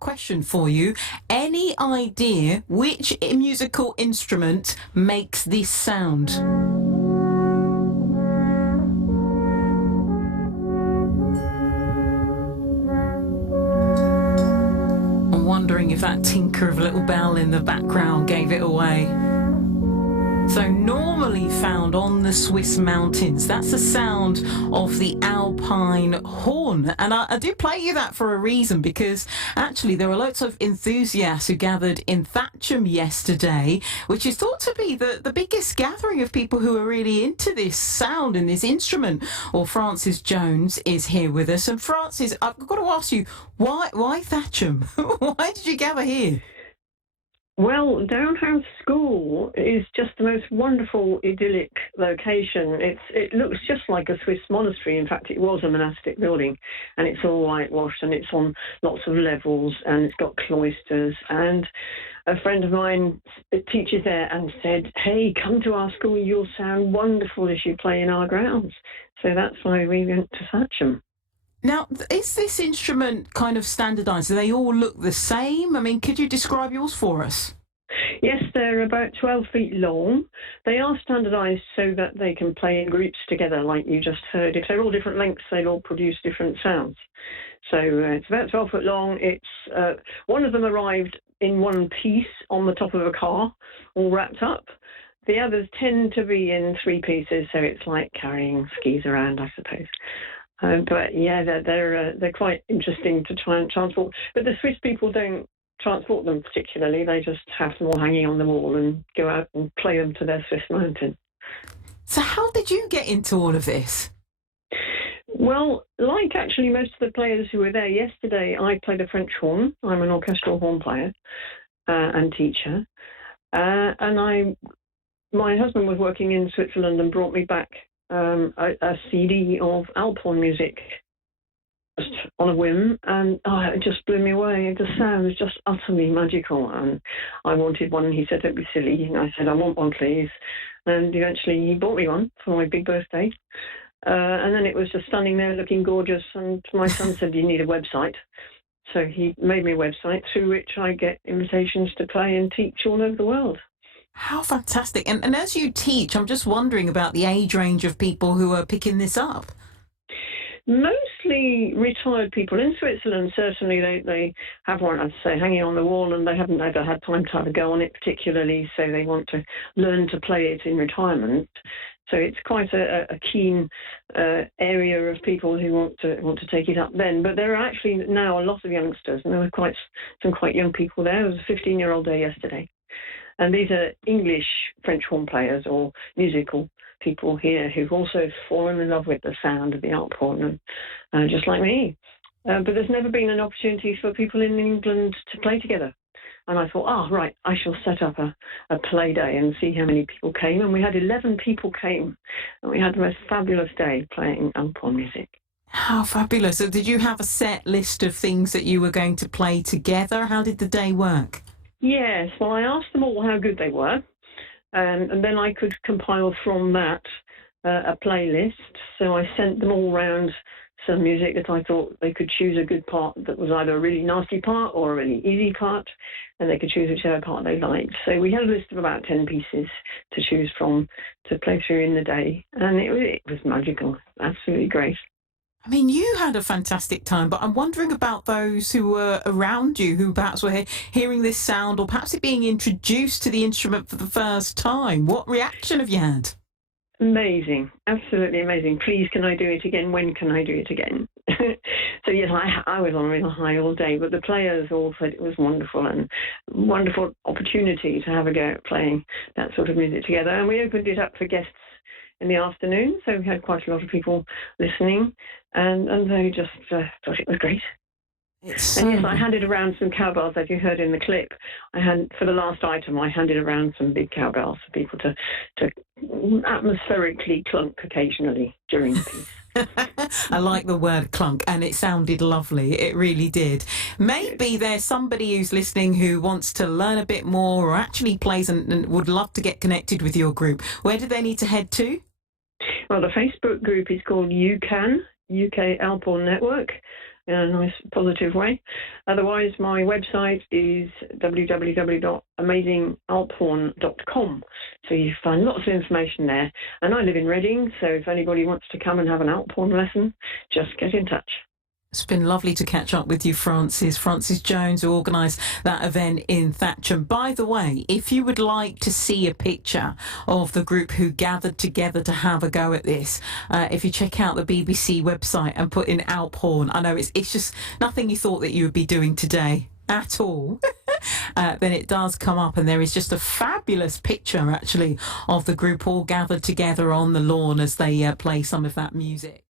Question for you. Any idea which musical instrument makes this sound? I'm wondering if that tinker of a little bell in the background gave it away. So normally found on the Swiss mountains, that's the sound of the alpine horn. And I do play you that for a reason, because actually there were lots of enthusiasts who gathered in Thatcham yesterday, which is thought to be the biggest gathering of people who are really into this sound and this instrument. Well, Francis Jones is here with us. And Francis, I've got to ask you, why Thatcham? Why did you gather here? Well, Downe House School is just the most wonderful, idyllic location. It looks just like a Swiss monastery. In fact, it was a monastic building, and it's all whitewashed, and it's on lots of levels, and it's got cloisters. And a friend of mine teaches there and said, "Hey, come to our school. You'll sound wonderful as you play in our grounds." So that's why we went to Thatcham. Now, is this instrument kind of standardised? Do they all look the same? I mean, could you describe yours for us? Yes, they're about 12 feet long. They are standardised so that they can play in groups together, like you just heard. If they're all different lengths, they'll all produce different sounds. So it's about 12 foot long. It's one of them arrived in one piece on the top of a car, all wrapped up. The others tend to be in three pieces, so it's like carrying skis around, I suppose. But yeah, they're quite interesting to try and transport. But the Swiss people don't transport them particularly. They just have them all hanging on the wall and go out and play them to their Swiss mountain. So how did you get into all of this? Well, like actually most of the players who were there yesterday, I play the French horn. I'm an orchestral horn player and teacher. And my husband was working in Switzerland and brought me back a CD of Alphorn music just on a whim, and it just blew me away. The sound was just utterly magical, and I wanted one, and he said it'd be silly, and I said, "I want one, please." And eventually he bought me one for my big birthday, and then it was just standing there looking gorgeous, and my son said, "You need a website." So he made me a website through which I get invitations to play and teach all over the world. How fantastic. And as you teach, I'm just wondering about the age range of people who are picking this up. Mostly retired people. In Switzerland, certainly they have one, I'd say, hanging on the wall, and they haven't ever had time to have a go on it particularly, so they want to learn to play it in retirement. So it's quite a keen area of people who want to take it up then. But there are actually now a lot of youngsters, and there were some quite young people there. There was a 15-year-old there yesterday. And these are English French horn players or musical people here who've also fallen in love with the sound of the Alphorn, just like me. But there's never been an opportunity for people in England to play together. And I thought, right, I shall set up a play day and see how many people came. And we had 11 people came, and we had the most fabulous day playing Alphorn music. How fabulous. So did you have a set list of things that you were going to play together? How did the day work? Yes, well, I asked them all how good they were, and then I could compile from that a playlist. So I sent them all round some music that I thought they could choose a good part that was either a really nasty part or a really easy part, and they could choose whichever part they liked. So we had a list of about 10 pieces to choose from to play through in the day, and it was magical, absolutely great. I mean, you had a fantastic time, but I'm wondering about those who were around you, who perhaps were hearing this sound or perhaps being introduced to the instrument for the first time. What reaction have you had? Amazing, absolutely amazing. Please, can I do it again? When can I do it again? So yes, I was on a real high all day, but the players all said it was wonderful and wonderful opportunity to have a go at playing that sort of music together. And we opened it up for guests in the afternoon, so we had quite a lot of people listening, and they just thought it was great. And yes, I handed around some cowbells, as you heard in the clip. For the last item, I handed around some big cowbells for people to atmospherically clunk occasionally during the piece. I like the word clunk, and it sounded lovely. It really did. Maybe there's somebody who's listening who wants to learn a bit more or actually plays and would love to get connected with your group. Where do they need to head to? Well, the Facebook group is called UK Alphorn Network. in a nice positive way. Otherwise, my website is www.amazingalphorn.com. So you find lots of information there. And I live in Reading, so if anybody wants to come and have an Alphorn lesson, just get in touch. It's been lovely to catch up with you, Frances. Frances Jones, who organised that event in Thatcham. By the way, if you would like to see a picture of the group who gathered together to have a go at this, if you check out the BBC website and put in Alphorn, I know it's just nothing you thought that you would be doing today at all, then it does come up, and there is just a fabulous picture, actually, of the group all gathered together on the lawn as they play some of that music.